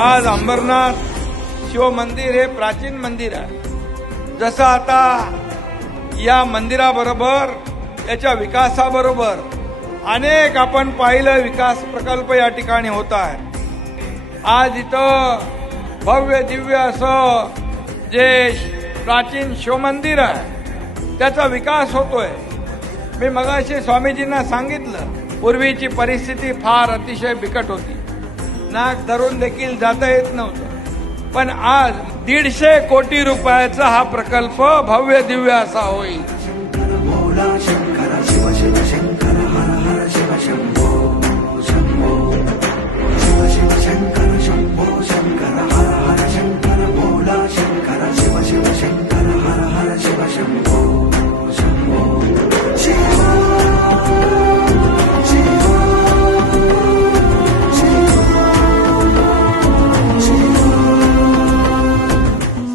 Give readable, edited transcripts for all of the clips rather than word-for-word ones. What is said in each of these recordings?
आज अंबरनाथ शिव मंदिर हे प्राचीन मंदिर आहे. जसं आता या मंदिराबरोबर याच्या विकासाबरोबर अनेक आपण पाहिलं विकास प्रकल्प या ठिकाणी होत आहेत. आज इथं भव्य दिव्य असं जे प्राचीन शिवमंदिर आहे त्याचा विकास होतोय. मी मगाशी स्वामीजींना सांगितलं, पूर्वीची परिस्थिती फार अतिशय बिकट होती, नाक धरून देखील जाता येत नव्हतं. पण आज 150 कोटी रुपयाचा हा प्रकल्प भव्य दिव्य असा होईल. शंकर भोला शंकर शिव शिव शंकर हर हर शिव शंभो शंभो शिव शिव शंकर शंभो शंकर हर हर शंकर भोला शंकर शिव शिव शंकर हर हर शिव शंभो शंभो शिव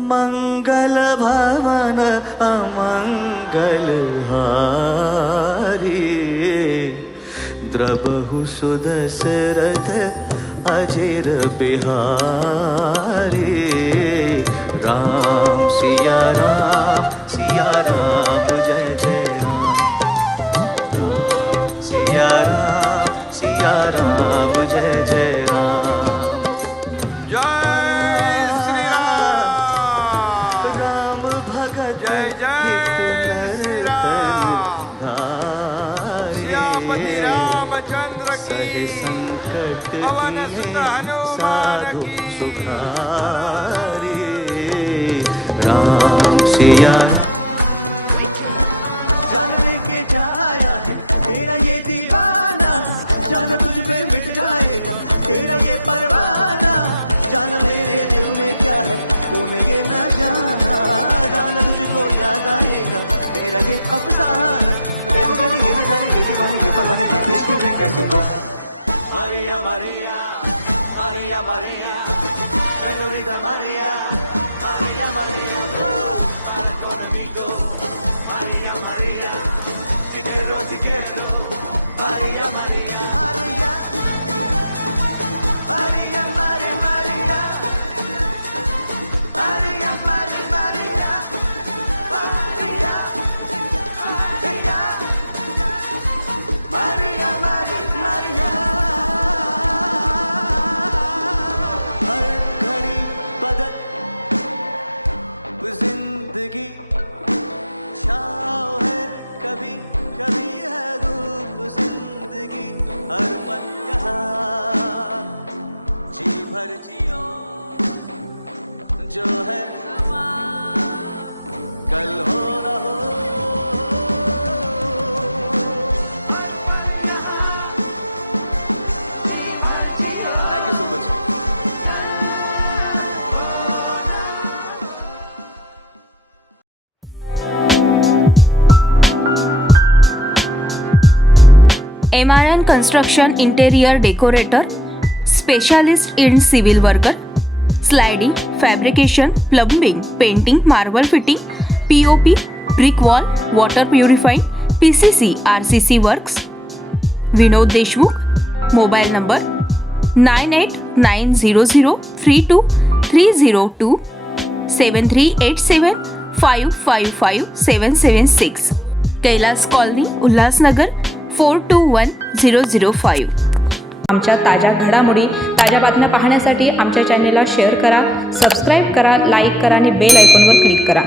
मंगल भवन अमंगल हारी द्रबहु सुदशरथ अजिर बिहारी राम सिया राम जय जय राम सिया राम जय जय राम जय श्री राम. राम भगत जय जय श्री राम. सियापति रामचंद्र की संकट पवन सुत हनुमान साधु की. सुखारी राम सिया जानने के जाया है तेरा ये दीवाना, जान तुझ पे मिट जाएगा तेरा ये परवाना. जान मेरे दिल में क्या है तूने ये ना जाना, जान तुझको याद आएगा तेरा ये अफसाना. देखो जाने ये ना जाने ये दीवाने ये परवाने इसके पे कैसे को Maria Maria Maria Maria Senorita Maria Maria Maria conmigo Maria Maria te quiero Maria Maria Maria Maria Maria Maria Maria Maria Maria Maria Maria Maria हर घड़ी बदल जिंदगी छाँव है कभी कभी है धूप जिंदगी हर पल यहाँ जी भर जियो जो है कल हो न हो. Thank you so much. MRN Construction Interior Decorator, Specialist in Civil Worker, Sliding, Fabrication, Plumbing, Painting, Marble Fitting, POP, Brick Wall, Water Purifying, PCC, RCC Works. Vinod Deshmukh, Mobile number 9890032302 7387555776. Kailas colony, Ulhasnagar 421005. आमच्या ताज्या घडामोडी, ताज्या बातम्या पाहण्यासाठी आमच्या चॅनेलला share करा, subscribe करा, लाईक करा आणि बेल आयकॉनवर क्लिक करा.